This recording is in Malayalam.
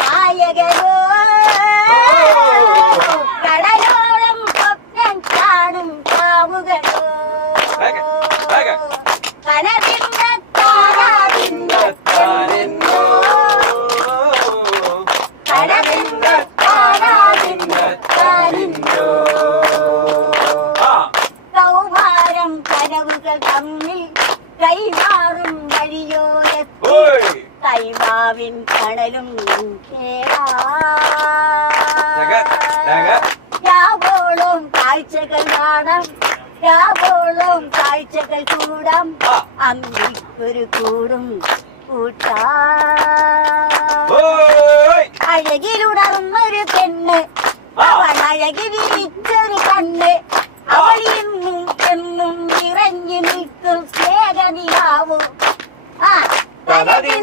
കൗതുകരോ കടലോളം സ്വപ്നം കാണും താരിന്നോ കൗമാരം കനവുകൾ തമ്മിൽ കൈമാറും കൈമാവിൻ കടലും രാവോളം കാഴ്ചകൾ കാണാം രാവോളം കാഴ്ചകൾ കൂടാം. അമ്മിക്കൊരു കൂടും കൂട്ടാ. അഴകിലുണർന്നൊരു പെണ്ണ് അവൾ അഴകി വിരിച്ചൊരു കണ്ണ്. അവൾ എന്നും എന്നും നിറഞ്ഞു നിൽക്കും സ്നേഹനിലാവും. ആ